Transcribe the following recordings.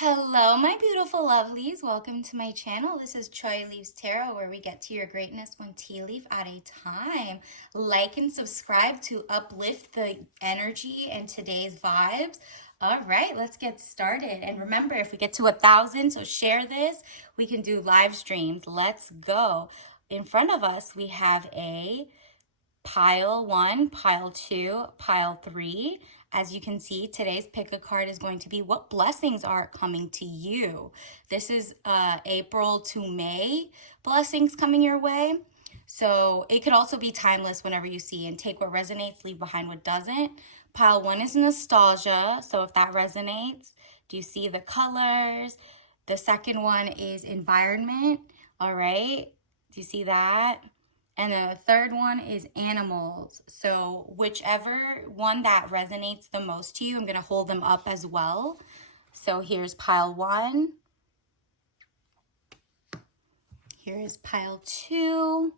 Hello, my beautiful lovelies. Welcome to my channel. This is Choi Leaves Tarot, where we get to your greatness one tea leaf at a time. Like and subscribe to uplift the energy and today's vibes. All right, let's get started. And remember, if we get to 1,000, so share this, we can do live streams. Let's go. In front of us, we have a pile 1, pile 2, pile 3. As you can see, today's pick a card is going to be what blessings are coming to you. This is April to May blessings coming your way. So it could also be timeless whenever you see, and take what resonates, leave behind what doesn't. Pile 1 is nostalgia. So if that resonates, do you see the colors? The second one is environment. All right. Do you see that? And then the third one is animals. So whichever one that resonates the most to you, I'm going to hold them up as well. So here's pile 1. Here is pile 2.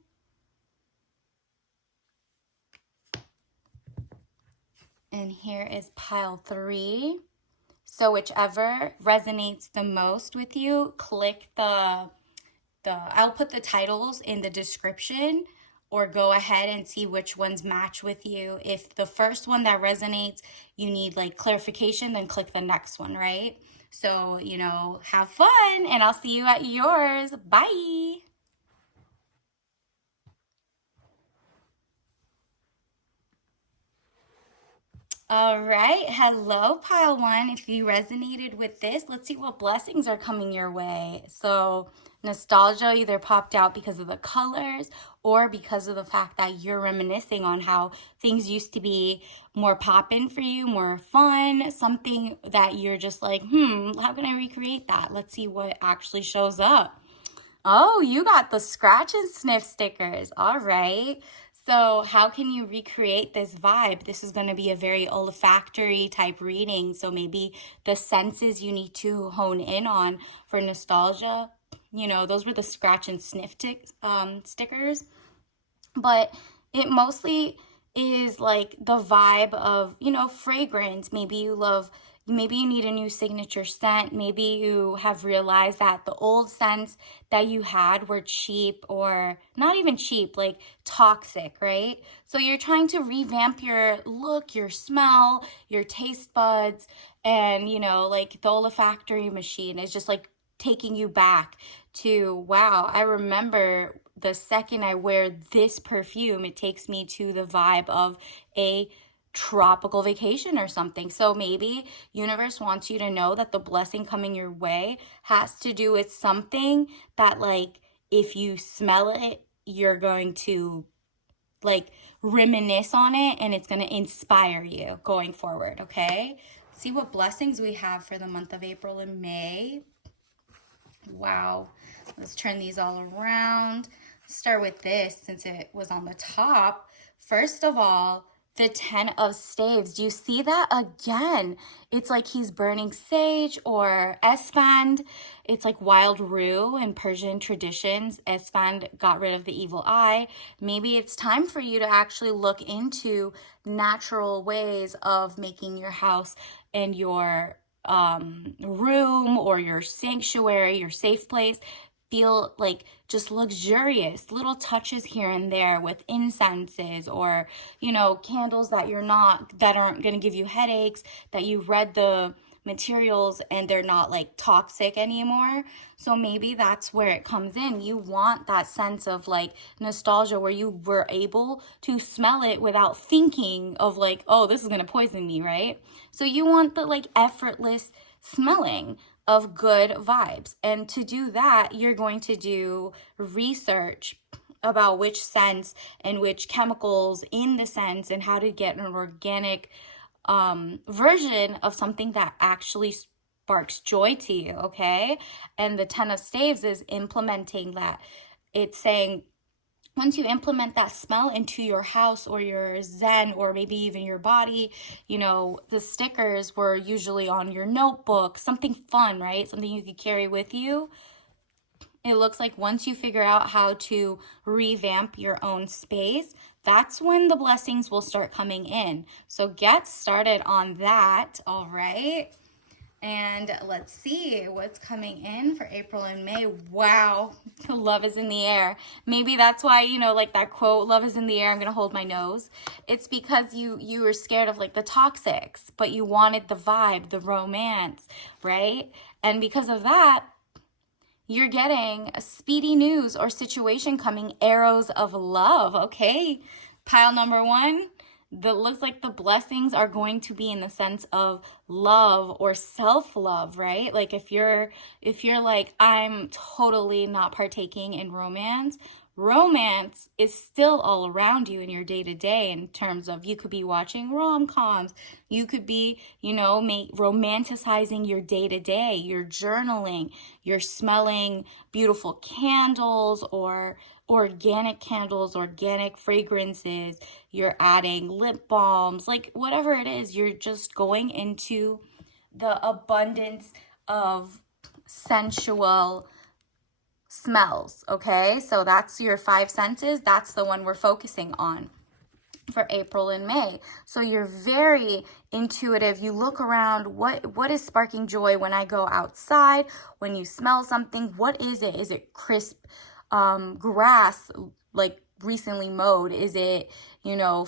And here is pile 3. So whichever resonates the most with you, click I'll put the titles in the description, or go ahead and see which ones match with you. If the first one that resonates, you need like clarification, then click the next one, right? So, have fun, and I'll see you at yours. Bye. All right, hello pile 1. If you resonated with this, let's see what blessings are coming your way. So nostalgia either popped out because of the colors or because of the fact that you're reminiscing on how things used to be more poppin' for you, more fun, something that you're just like, how can I recreate that? Let's see what actually shows up. Oh, you got the scratch and sniff stickers. All right. So how can you recreate this vibe? This is going to be a very olfactory type reading. So maybe the senses you need to hone in on for nostalgia. Those were the scratch and sniff stickers. But it mostly is like the vibe of, fragrance. Maybe you need a new signature scent. Maybe you have realized that the old scents that you had were cheap, or not even cheap, like toxic, right? So you're trying to revamp your look, your smell, your taste buds, and, like the olfactory machine is just like taking you back to, wow, I remember the second I wear this perfume, it takes me to the vibe of a tropical vacation or something. So maybe universe wants you to know that the blessing coming your way has to do with something that, like, if you smell it, you're going to like reminisce on it, and it's going to inspire you going forward. Okay, see what blessings we have for the month of April and May. Wow, let's turn these all around. Start with this since it was on the top. First of all, the 10 of staves. Do you see that again? It's like he's burning sage or esfand. It's like wild rue in Persian traditions. Esfand got rid of the evil eye. Maybe it's time for you to actually look into natural ways of making your house and your room or your sanctuary, your safe place, feel like just luxurious. Little touches here and there with incenses, or candles that aren't going to give you headaches, that you read the materials and they're not like toxic anymore. So maybe that's where it comes in. You want that sense of like nostalgia where you were able to smell it without thinking of like, oh, this is going to poison me, right? So you want the like effortless smelling of good vibes. And to do that, you're going to do research about which scents and which chemicals in the scents, and how to get an organic version of something that actually sparks joy to you, okay? And the 10 of staves is implementing that. It's saying, once you implement that smell into your house or your zen, or maybe even your body, the stickers were usually on your notebook, something fun, right? Something you could carry with you. It looks like once you figure out how to revamp your own space, that's when the blessings will start coming in. So get started on that, all right? And let's see what's coming in for April and May. Wow, love is in the air. Maybe that's why, like that quote, love is in the air, I'm gonna hold my nose. It's because you were scared of like the toxics, but you wanted the vibe, the romance, right? And because of that, you're getting a speedy news or situation coming, arrows of love. Okay, pile number one, that looks like the blessings are going to be in the sense of love or self-love, right? Like if you're like, I'm totally not partaking in romance, romance is still all around you in your day-to-day, in terms of, you could be watching rom-coms, you could be, romanticizing your day-to-day, you're journaling, you're smelling beautiful candles or organic candles, organic fragrances, you're adding lip balms, like whatever it is, you're just going into the abundance of sensual smells, okay? So that's your five senses. That's the one we're focusing on for April and May. So you're very intuitive. You look around, what is sparking joy when I go outside? When you smell something, what is it? Is it crisp grass, like recently mowed? Is it,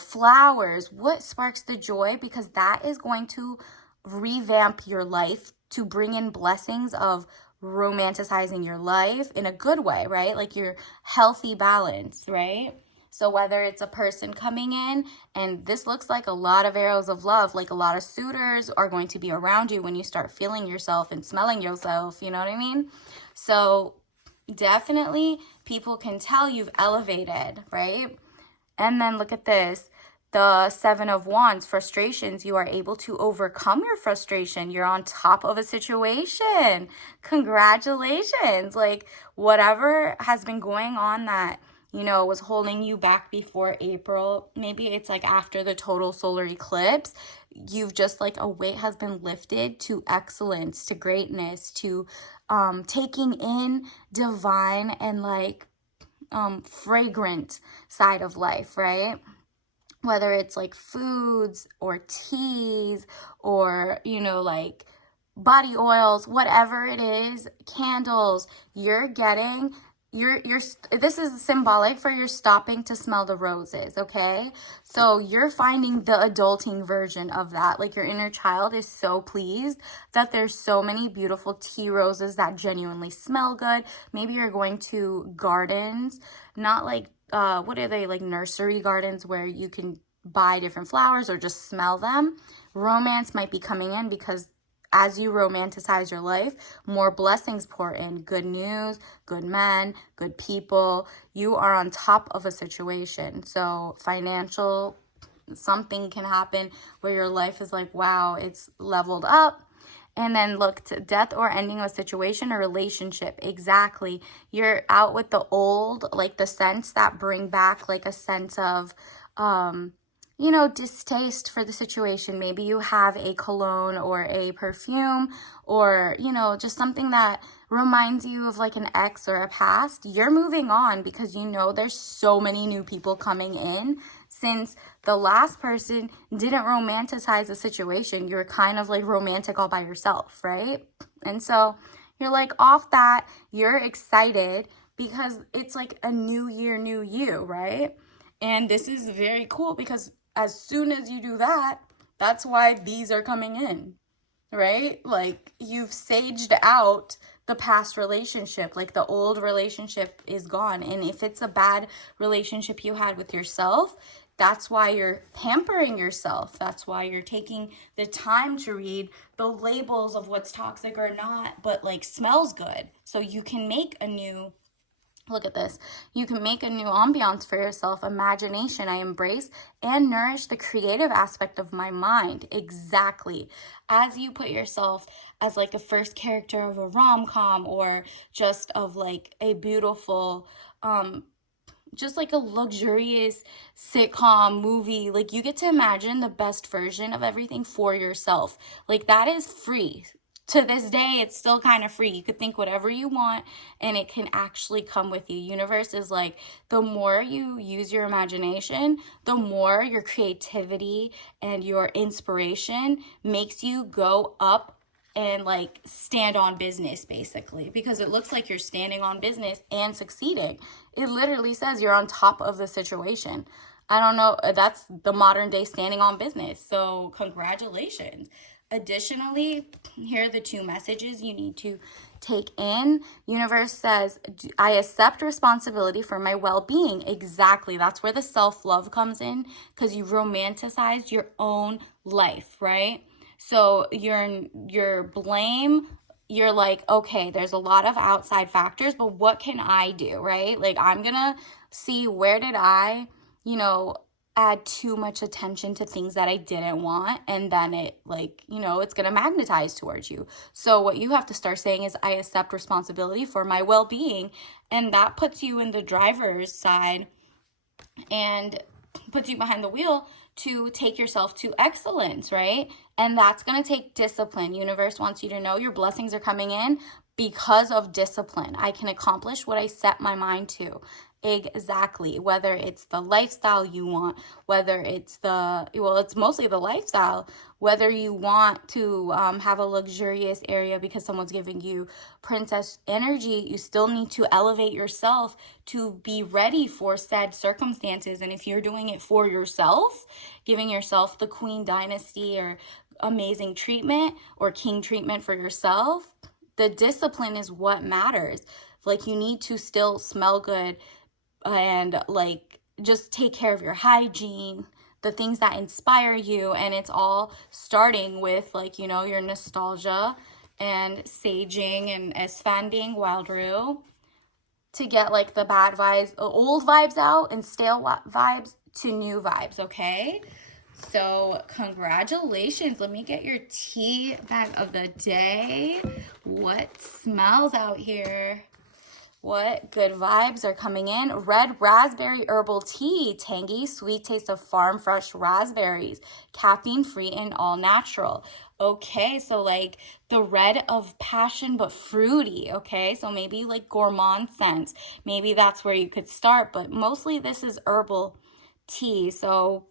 flowers? What sparks the joy? Because that is going to revamp your life to bring in blessings of romanticizing your life in a good way, right? Like your healthy balance, right? So whether it's a person coming in, and this looks like a lot of arrows of love, like a lot of suitors are going to be around you when you start feeling yourself and smelling yourself, you know what I mean? So definitely people can tell you've elevated, right? And then look at this. The Seven of Wands, frustrations, you are able to overcome your frustration. You're on top of a situation. Congratulations. Like whatever has been going on that, was holding you back before April, maybe it's like after the total solar eclipse, you've just like a weight has been lifted to excellence, to greatness, to taking in divine and like fragrant side of life, right? Whether it's like foods or teas or, like body oils, whatever it is, candles, you're getting, this is symbolic for you're stopping to smell the roses, okay? So you're finding the adulting version of that. Like your inner child is so pleased that there's so many beautiful tea roses that genuinely smell good. Maybe you're going to gardens, not like what are they, like nursery gardens where you can buy different flowers or just smell them. Romance might be coming in because as you romanticize your life, more blessings pour in. Good news, good men, good people. You are on top of a situation. So financial, something can happen where your life is like, wow, it's leveled up. And then look to death or ending of a situation or relationship. Exactly. You're out with the old, like the scents that bring back like a sense of, distaste for the situation. Maybe you have a cologne or a perfume or, just something that reminds you of like an ex or a past. You're moving on because there's so many new people coming in. Since the last person didn't romanticize the situation, you're kind of like romantic all by yourself, right? And so you're like off that, you're excited because it's like a new year, new you, right? And this is very cool because as soon as you do that, that's why these are coming in, right? Like you've saged out the past relationship, like the old relationship is gone. And if it's a bad relationship you had with yourself, that's why you're pampering yourself. That's why you're taking the time to read the labels of what's toxic or not, but like smells good. So you can make a new, look at this, you can make a new ambiance for yourself. Imagination, I embrace and nourish the creative aspect of my mind. Exactly. As you put yourself as like a first character of a rom-com or just of like a beautiful, just like a luxurious sitcom movie, like you get to imagine the best version of everything for yourself. Like that is free. To this day, it's still kind of free. You could think whatever you want and it can actually come with you. Universe is like, the more you use your imagination, the more your creativity and your inspiration makes you go up and like stand on business basically, because it looks like you're standing on business and succeeding. It literally says you're on top of the situation. I don't know, that's the modern day standing on business. So congratulations. Additionally, here are the two messages you need to take in. Universe says, I accept responsibility for my well-being. Exactly. That's where the self-love comes in, because you romanticize your own life, right? So your blame, you're like, okay, there's a lot of outside factors, but what can I do, right? Like, I'm gonna see, where did I, add too much attention to things that I didn't want, and then it, like, it's gonna magnetize towards you. So what you have to start saying is, I accept responsibility for my well-being, and that puts you in the driver's side and puts you behind the wheel to take yourself to excellence, right? And that's going to take discipline. Universe wants you to know your blessings are coming in because of discipline. I can accomplish what I set my mind to. Exactly. Whether it's the lifestyle you want, whether it's it's mostly the lifestyle, whether you want to have a luxurious area because someone's giving you princess energy, you still need to elevate yourself to be ready for said circumstances. And if you're doing it for yourself, giving yourself the queen dynasty or amazing treatment or king treatment for yourself, the discipline is what matters. Like, you need to still smell good and like just take care of your hygiene, the things that inspire you. And it's all starting with, like, your nostalgia and saging and expanding wild rue to get like the bad vibes, old vibes out, and stale vibes to new vibes. Okay, so congratulations. Let me get your tea bag of the day. What smells out here? What good vibes are coming in? Red raspberry herbal tea. Tangy, sweet taste of farm fresh raspberries. Caffeine free and all natural. Okay, so like the red of passion but fruity. Okay, so maybe like gourmand scents. Maybe that's where you could start, but mostly this is herbal tea. So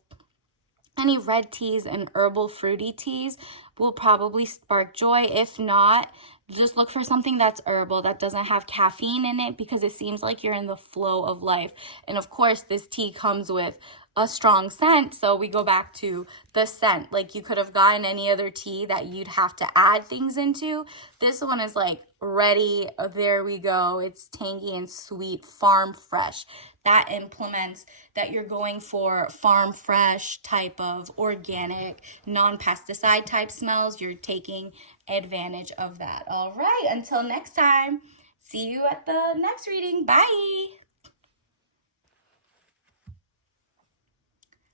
any red teas and herbal fruity teas will probably spark joy. If not, just look for something that's herbal, that doesn't have caffeine in it, because it seems like you're in the flow of life. And of course, this tea comes with a strong scent, so we go back to the scent. Like, you could have gotten any other tea that you'd have to add things into. This one is like ready. There we go. It's tangy and sweet, farm fresh. That implements that you're going for farm fresh type of organic, non-pesticide type smells. You're taking advantage of that. All right, until next time, see you at the next reading. Bye.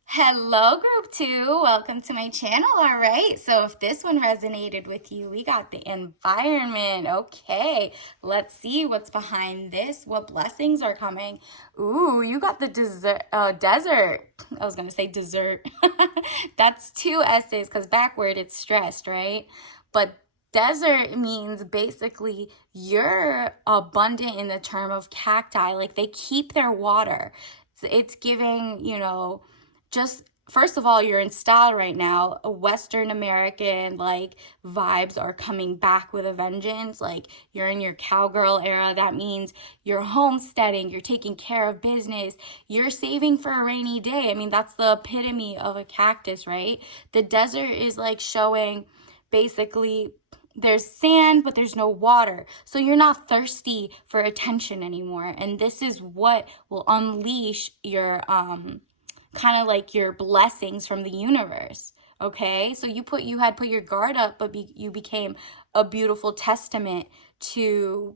Hello, group 2. Welcome to my channel. All right, so if this one resonated with you, we got the environment. Okay, let's see what's behind this. What blessings are coming? Ooh, you got the desert. I was going to say dessert. That's 2 S's, because backward it's stressed, right? But desert means basically you're abundant in the term of cacti. Like, they keep their water. It's giving, just first of all, you're in style right now. A Western American like vibes are coming back with a vengeance. Like, you're in your cowgirl era. That means you're homesteading, you're taking care of business, you're saving for a rainy day. I mean, that's the epitome of a cactus, right? The desert is like showing basically there's sand, but there's no water. So you're not thirsty for attention anymore. And this is what will unleash your kind of like your blessings from the universe. Okay, so you had put your guard up, but you became a beautiful testament to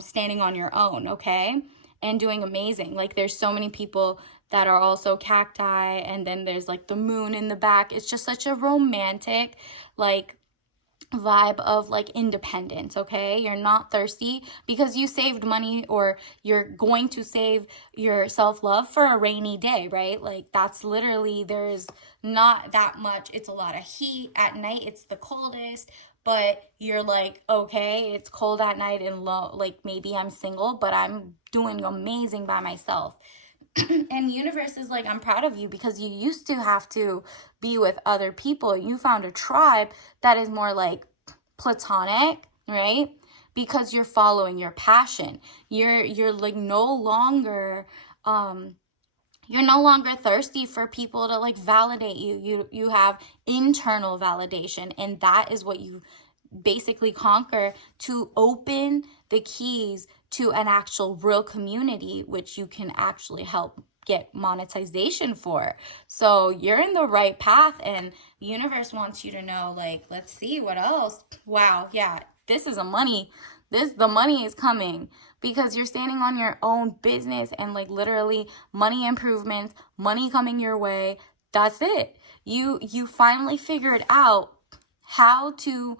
standing on your own. Okay, and doing amazing. Like, there's so many people that are also cacti, and then there's like the moon in the back. It's just such a romantic like vibe of like independence. Okay, you're not thirsty because you saved money, or you're going to save your self-love for a rainy day, right? Like, that's literally, there's not that much. It's a lot of heat at night, it's the coldest, but you're like, okay, it's cold at night and low, like maybe I'm single, but I'm doing amazing by myself. And universe is like, I'm proud of you, because you used to have to be with other people. You found a tribe that is more like platonic, right? Because you're following your passion. You're like no longer you're no longer thirsty for people to like validate you. You have internal validation, and that is what you basically conquer to open the keys to an actual real community, which you can actually help get monetization for. So you're in the right path, and the universe wants you to know, like, let's see what else. Wow, yeah, this is a money. The money is coming because you're standing on your own business, and like literally money improvements, money coming your way. That's it. You finally figured out how to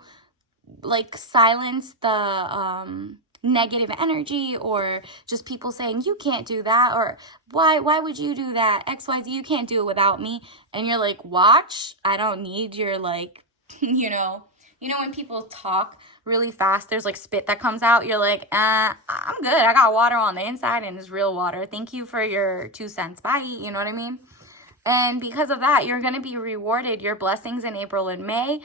like silence the negative energy, or just people saying you can't do that, or why would you do that, XYZ, you can't do it without me. And you're like, watch, I don't need your like when people talk really fast, there's like spit that comes out. You're like, I'm good, I got water on the inside and it's real water, thank you for your 2 cents, bye. You know what I mean? And because of that, you're going to be rewarded. Your blessings in April and May,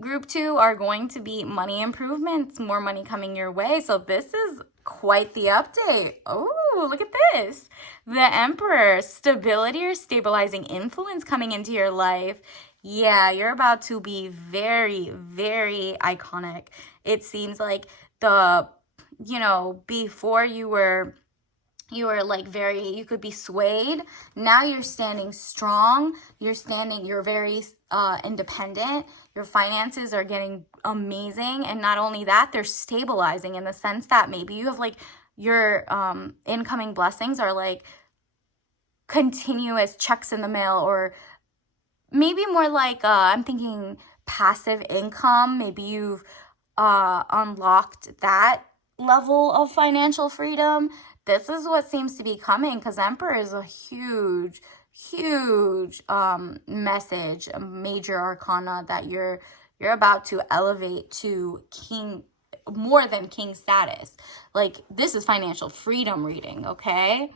Group 2, are going to be money improvements, more money coming your way. So this is quite the update. Oh, look at this. The Emperor, stability or stabilizing influence coming into your life. Yeah, you're about to be very, very iconic. It seems like before you were like you could be swayed. Now you're standing strong. You're very independent. Your finances are getting amazing. And not only that, they're stabilizing in the sense that maybe you have like your incoming blessings are like continuous checks in the mail, or maybe more like I'm thinking passive income. Maybe you've unlocked that level of financial freedom. This is what seems to be coming, because Emperor is a huge message, a major arcana that you're about to elevate to king, more than king status. Like, this is financial freedom reading, okay?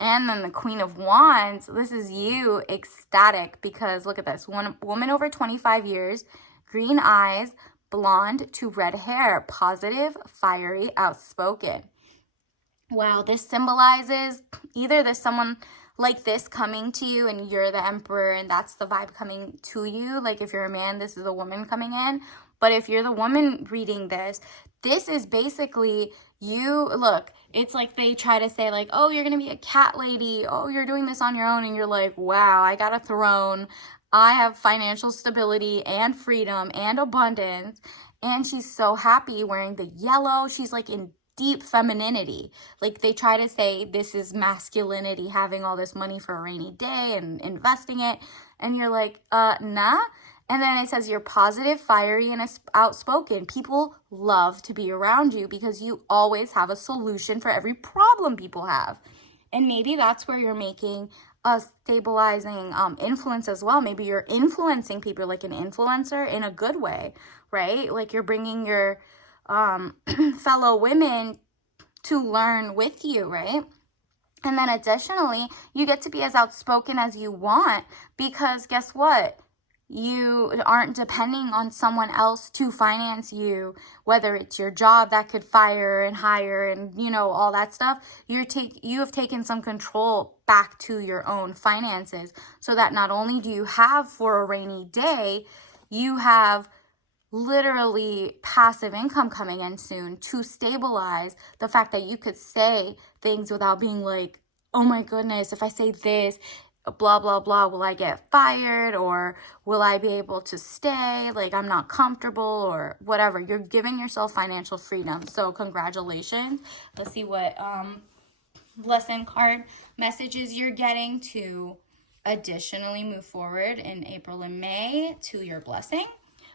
And then the Queen of Wands, this is you, ecstatic, because look at this. One woman over 25 years, green eyes, blonde to red hair, positive, fiery, outspoken. Wow, this symbolizes either there's someone like this coming to you and you're the Emperor and that's the vibe coming to you. Like if you're a man, this is a woman coming in. But if you're the woman reading this, this is basically you. Look, it's like they try to say like, oh, you're going to be a cat lady. Oh, you're doing this on your own. And you're like, wow, I got a throne. I have financial stability and freedom and abundance. And she's so happy wearing the yellow. She's like in deep femininity. Like they try to say this is masculinity, having all this money for a rainy day and investing it. And you're like, nah. And then it says you're positive, fiery, and outspoken. People love to be around you because you always have a solution for every problem people have. And maybe that's where you're making a stabilizing influence as well. Maybe you're influencing people, like an influencer in a good way, right? Like you're bringing your fellow women to learn with you, right? And then additionally, you get to be as outspoken as you want, because guess what? You aren't depending on someone else to finance you, whether it's your job that could fire and hire and, all that stuff. You have taken some control back to your own finances, so that not only do you have for a rainy day, you have literally passive income coming in soon to stabilize the fact that you could say things without being like, oh my goodness, if I say this, blah, blah, blah, will I get fired, or will I be able to stay? Like, I'm not comfortable, or whatever. You're giving yourself financial freedom. So congratulations. Let's see what lesson card messages you're getting to additionally move forward in April and May to your blessing.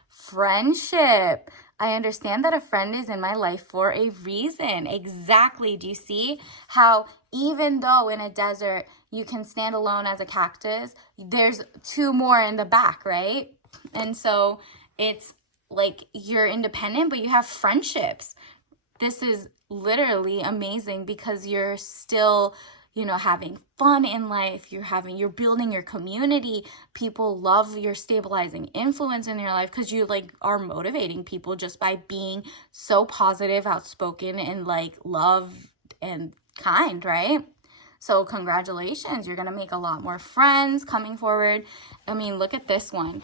Friendship. I understand that a friend is in my life for a reason. Exactly. Do you see how even though in a desert you can stand alone as a cactus, there's two more in the back, right? And so it's like you're independent, but you have friendships. This is literally amazing because you're still having fun in life. You're building your community. People love your stabilizing influence in your life because you like are motivating people just by being so positive, outspoken, and like love and kind, right? So congratulations, you're gonna make a lot more friends coming forward. I mean, look at this one.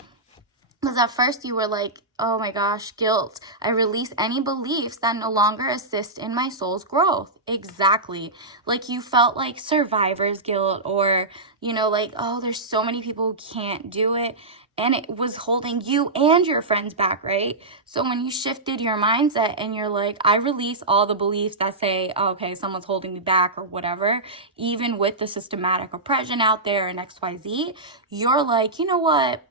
Because at first you were like, oh my gosh, guilt. I release any beliefs that no longer assist in my soul's growth. Exactly. Like you felt like survivor's guilt or, like, oh, there's so many people who can't do it. And it was holding you and your friends back, right? So when you shifted your mindset and you're like, I release all the beliefs that say, oh, okay, someone's holding me back or whatever, even with the systematic oppression out there and XYZ, you're like, you know what?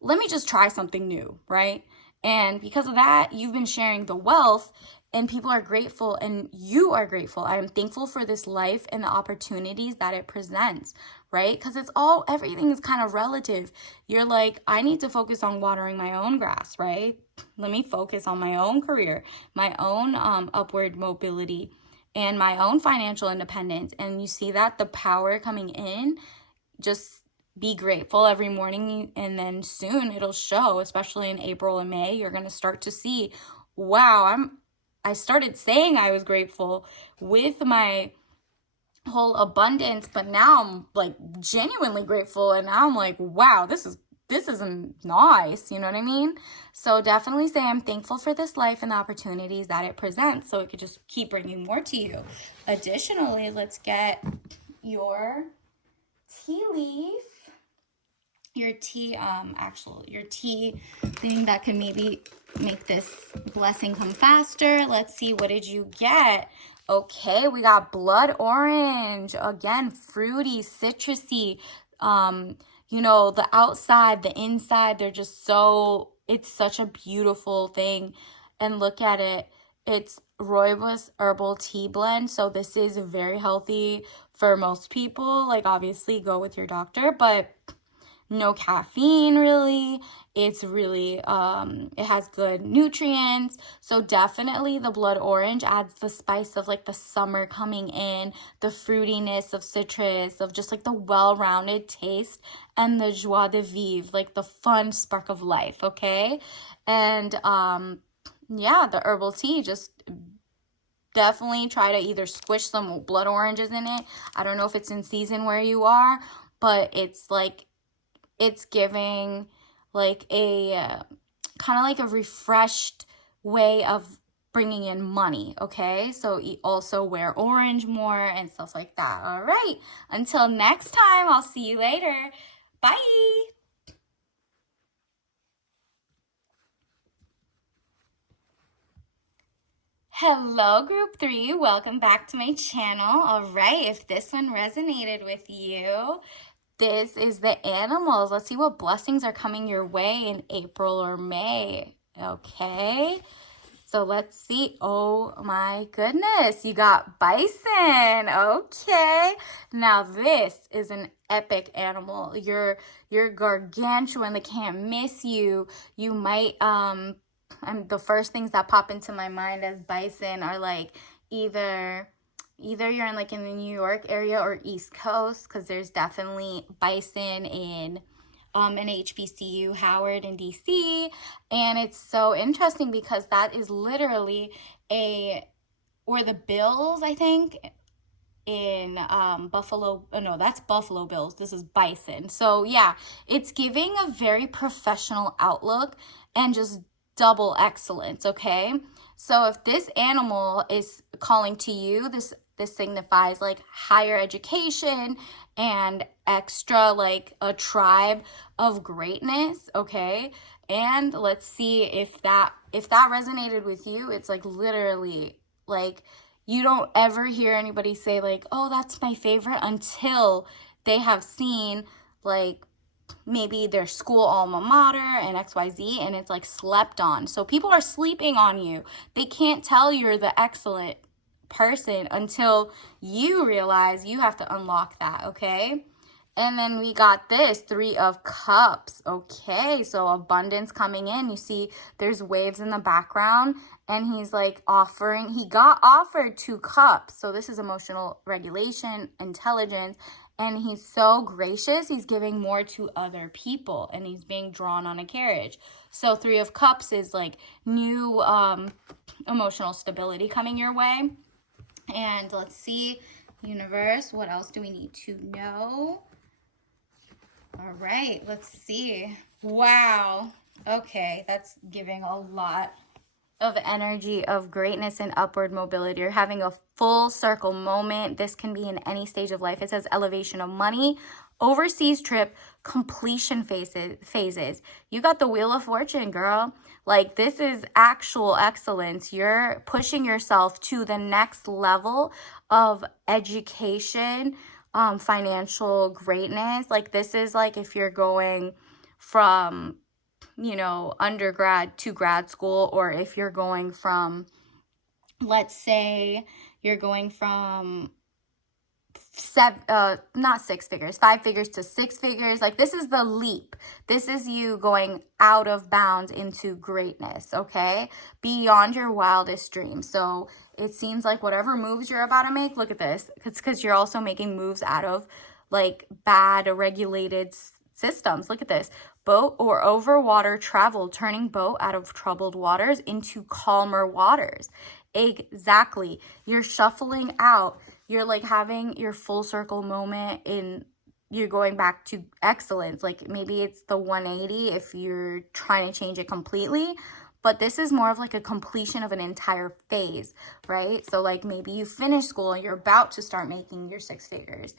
Let me just try something new, right? And because of that, you've been sharing the wealth and people are grateful and you are grateful. I am thankful for this life and the opportunities that it presents, right? Because everything is kind of relative. You're like, I need to focus on watering my own grass, right? Let me focus on my own career, my own upward mobility, and my own financial independence. And you see that the power coming in, just be grateful every morning, and then soon it'll show, especially in April and May. You're going to start to see, wow, I started saying I was grateful with my whole abundance, but now I'm like genuinely grateful, and now I'm like, wow, this is nice, you know what I mean? So definitely say I'm thankful for this life and the opportunities that it presents, so it could just keep bringing more to you. Additionally, let's get your tea leaf. Your tea thing that can maybe make this blessing come faster. Let's see, what did you get? Okay, we got blood orange. Again, fruity, citrusy. The outside, the inside, they're just it's such a beautiful thing. And look at it. It's rooibos herbal tea blend. So this is very healthy for most people. Like obviously go with your doctor, but no caffeine really. It's really, it has good nutrients. So definitely the blood orange adds the spice of like the summer coming in, the fruitiness of citrus, of just like the well-rounded taste and the joie de vivre, like the fun spark of life, okay? And the herbal tea, just definitely try to either squish some blood oranges in it. I don't know if it's in season where you are, but it's giving like a kind of like a refreshed way of bringing in money, okay? So also wear orange more and stuff like that. All right, until next time, I'll see you later. Bye. Hello, group 3. Welcome back to my channel. All right, if this one resonated with you, this is the animals. Let's see what blessings are coming your way in April or May. Okay, so let's see. Oh my goodness, you got bison. Okay, now this is an epic animal. You're gargantuan. They can't miss you. You might and the first things that pop into my mind as bison are like either you're in the New York area or East Coast, because there's definitely bison in an HBCU, Howard in DC. And it's so interesting because that is literally or the Bills, I think, in Buffalo. Oh, no, that's Buffalo Bills. This is bison. So yeah, it's giving a very professional outlook and just double excellence, okay? So if this animal is calling to you, this signifies like higher education and extra like a tribe of greatness, okay? And let's see if that resonated with you. It's like literally like you don't ever hear anybody say like, oh, that's my favorite, until they have seen like maybe their school alma mater and XYZ, and it's like slept on. So people are sleeping on you. They can't tell you're the excellent person until you realize you have to unlock that, okay? And then we got this, 3 of Cups. Okay, so abundance coming in. You see there's waves in the background, and he's like offering, he got offered 2 cups. So this is emotional regulation, intelligence, and he's so gracious. He's giving more to other people, and he's being drawn on a carriage. So 3 of Cups is like new emotional stability coming your way. And let's see, universe, what else do we need to know? All right, let's see. Wow. Okay, that's giving a lot of energy of greatness and upward mobility. You're having a full circle moment. This can be in any stage of life. It says elevation of money, overseas trip, completion phases. You got the Wheel of Fortune, girl. Like, this is actual excellence. You're pushing yourself to the next level of education, financial greatness. Like, this is like if you're going from, you know, undergrad to grad school, or if you're going from, let's say you're going from not 6 figures, 5 figures to 6 figures. Like, this is the leap. This is you going out of bounds into greatness, okay? Beyond your wildest dreams. So it seems like whatever moves you're about to make, look at this. It's because you're also making moves out of like bad regulated systems. Look at this. Boat or over water travel, turning boat out of troubled waters into calmer waters. Exactly. You're shuffling out. You're like having your full circle moment in, you're going back to excellence. Like, maybe it's the 180 if you're trying to change it completely. But this is more of like a completion of an entire phase, right? So like maybe you finish school and you're about to start making your 6 figures.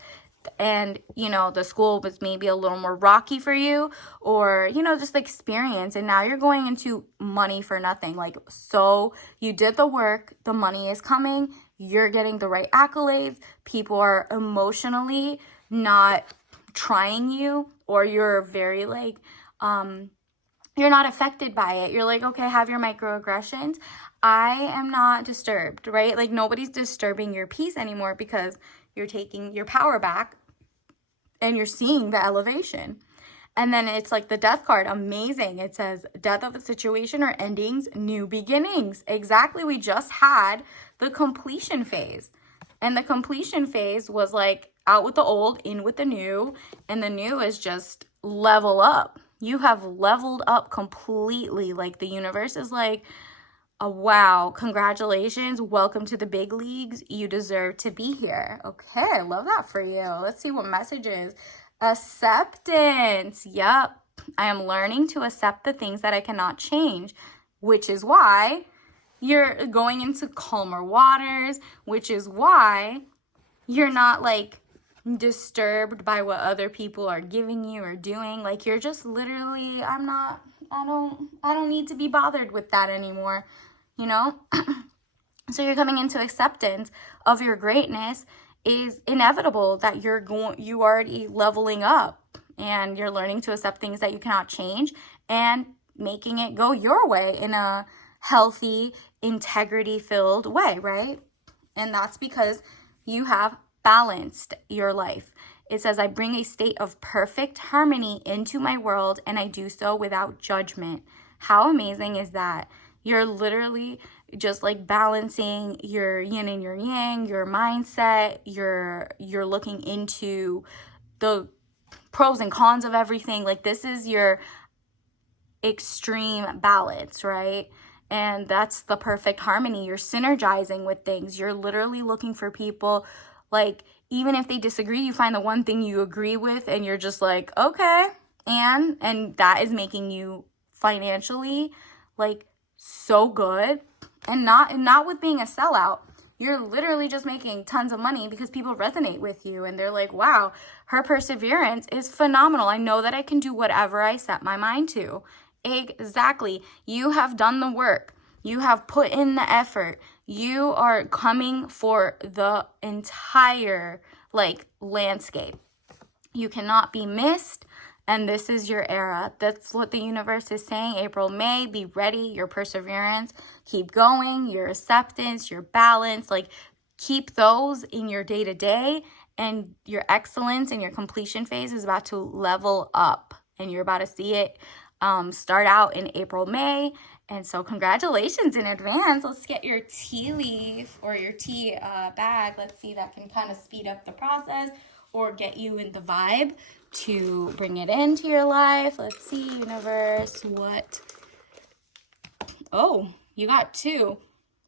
And, you know, the school was maybe a little more rocky for you, or, you know, just the experience. And now you're going into money for nothing. Like, so you did the work, the money is coming, you're getting the right accolades, people are emotionally not trying you, or you're very like, you're not affected by it. You're like, okay, have your microaggressions. I am not disturbed, right? Like, nobody's disturbing your peace anymore because you're taking your power back and you're seeing the elevation. And then it's like the Death card, amazing. It says death of a situation or endings, new beginnings. Exactly, we just had the completion phase. And the completion phase was like out with the old, in with the new. And the new is just level up. You have leveled up completely. Like, the universe is like, oh, wow, congratulations. Welcome to the big leagues. You deserve to be here. Okay, I love that for you. Let's see what messages. Acceptance. Yep. I am learning to accept the things that I cannot change, which is why you're going into calmer waters, which is why you're not like disturbed by what other people are giving you or doing. Like, you're just literally, I don't need to be bothered with that anymore, you know? So you're coming into acceptance of your greatness is inevitable, that you already leveling up, and you're learning to accept things that you cannot change and making it go your way in a healthy, integrity-filled way, right? And that's because you have balanced your life. It says, I bring a state of perfect harmony into my world, and I do so without judgment. How amazing is that? You're literally just like balancing your yin and your yang, your mindset. You're looking into the pros and cons of everything. Like, this is your extreme balance, right? And that's the perfect harmony. You're synergizing with things. You're literally looking for people, like, even if they disagree, you find the one thing you agree with, and you're just like, okay. And that is making you financially like so good, and not with being a sellout. You're literally just making tons of money because people resonate with you, and they're like, wow, her perseverance is phenomenal. I know that I can do whatever I set my mind to. Exactly. You have done the work. You have put in the effort. You are coming for the entire like landscape. You cannot be missed. And this is your era. That's what the universe is saying. April, May, be ready. Your perseverance, keep going. Your acceptance, your balance, like, keep those in your day-to-day, and your excellence and your completion phase is about to level up, and you're about to see it start out in April, May. And so congratulations in advance. Let's get your tea leaf or your tea bag. Let's see, that can kind of speed up the process or get you in the vibe to bring it into your life. Let's see, universe, what? Oh, you got two.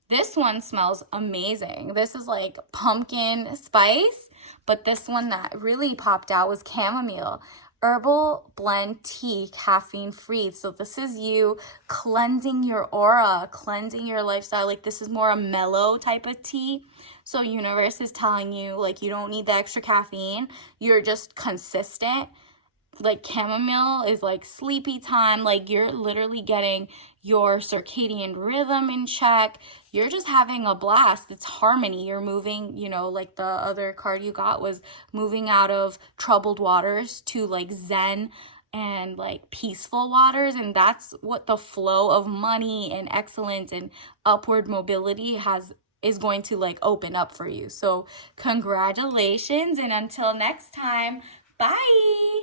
This one smells amazing. This is like pumpkin spice, but this one that really popped out was chamomile. Herbal blend tea, caffeine free. So this is you cleansing your aura, cleansing your lifestyle. Like this is more a mellow type of tea. So universe is telling you like you don't need the extra caffeine. You're just consistent. Like chamomile is like sleepy time. Like you're literally getting your circadian rhythm in check. You're just having a blast. It's harmony. You're moving, you know, like the other card you got was moving out of troubled waters to like zen and like peaceful waters. And that's what the flow of money and excellence and upward mobility is going to like open up for you. So congratulations, and until next time, bye.